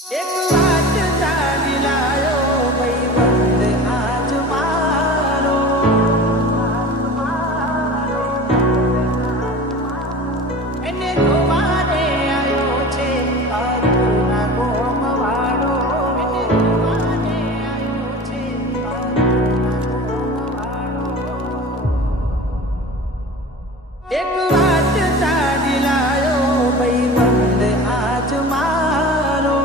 એક વાત તારી લાયો ભાઈબંધ આજ મારો એને જોવાને આયો છે આજના ગોમવાળો એને જોવાને આયો છે આજના ગોમવાળો એક વાત તારી લાયો ભાઈબંધ આજ મારો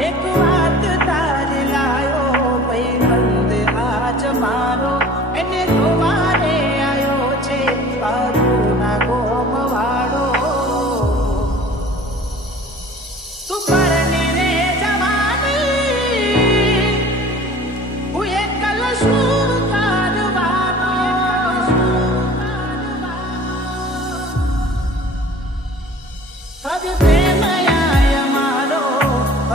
એક વાત તારી લાયો ભાઈબંધ આજ મારો એને જોવાને આયો છે બાજુના ગોમવાળો તું પરણી રે જવાની હું એકલ શું કરવાનો હવે પ્રેમ આય મારો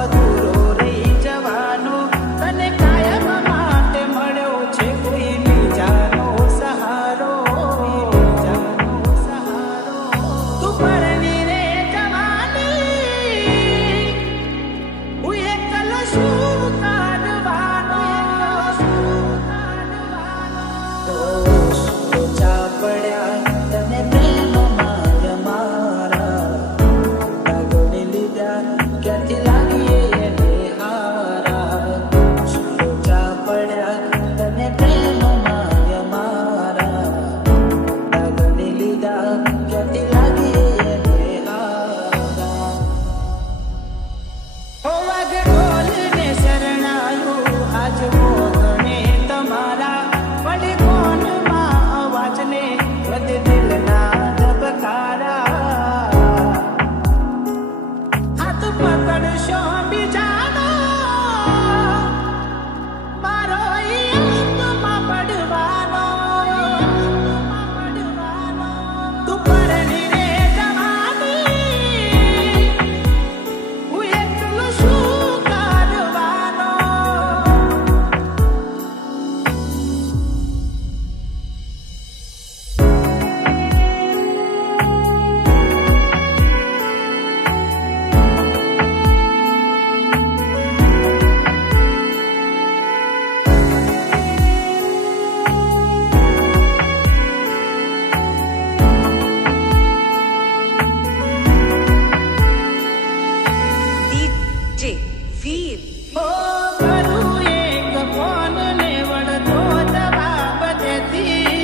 અધૂરો રહી જવાનો તને કાયમ માટે મળ્યો છે કોઈ બીજાનો સહારો તું પરણી રે જવાની હું એકલ શું કરવાનો સોચા પડ્યા તને પ્રેમમાં મારા લાગણી લીધા ક્યાંથી લાગીએ એને હારા સોચા પડ્યા તને પ્રેમમાં મારા લાગણી લીધા ક્યાંથી લાગીએ એને હારા ઓ વાગે ઢોલને શરણાયું આજ મોતને તમારા વળી કોનમાં અવાજને વધે દિલના ધબકારા હાથ પકડશો બીજાનો મારો ઈયામાં પડવાનો તું પરણી રે જવાની હું એકલો શું કરવાનો DJ Veer. ઓ કરું એક ફોન ને વળતો જવાબ દેતી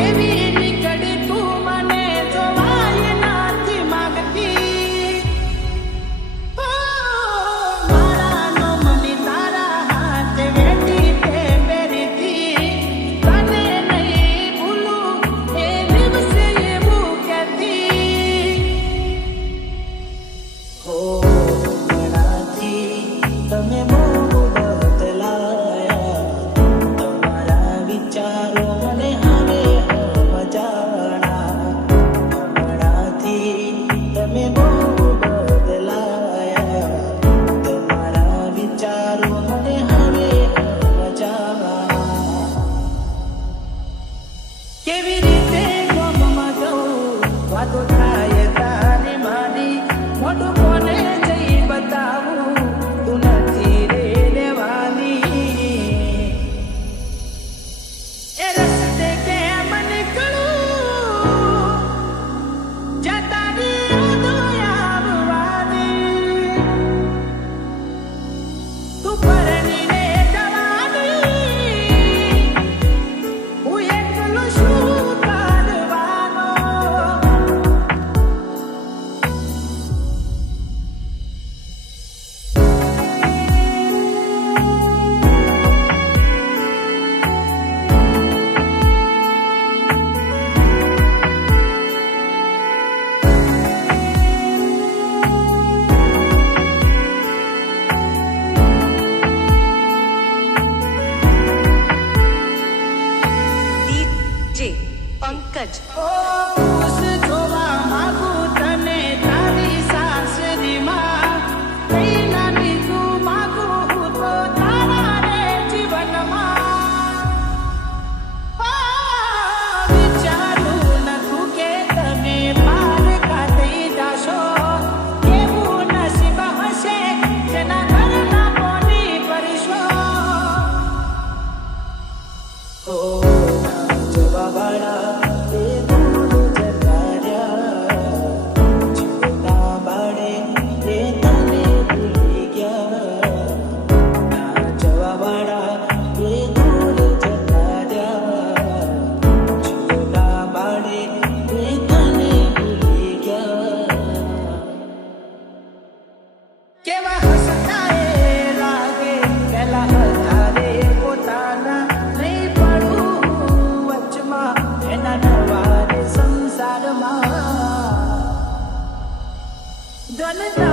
એવી નીકળી તું મને જોવાય નથી માંગતી ઓ મારા નો મની તારા હાથે વેઠી તે પહેરીતી તને નહીં ભૂલું એ દિવસે એવું કહેતી હો મનાથી તમે બહુ બદલાયા તમારા વિચારો મને હવે મજાણા મનાથી તમે બહુ બદલાયા તમારા વિચારો મને હવે મજાણા કેવી રીતે ગમમાં જવું વાતો થાય તારી મારી મોટું કોને જઈ બતાવું તું નથી રે લેવાની એ રસ્તે કેમ નીકળું જતા યાદો આવવાની તું પરણી રે જવાની હું એકલો શું કરવાનો DJ Pankaj. ઓ ખુશ જોવા માંગુ તને તારી સાસરીમાં કઈ ના બીજું માંગુ હું તો તારા રે જીવનમાં વિચારું નતું કે તને પાર બનતા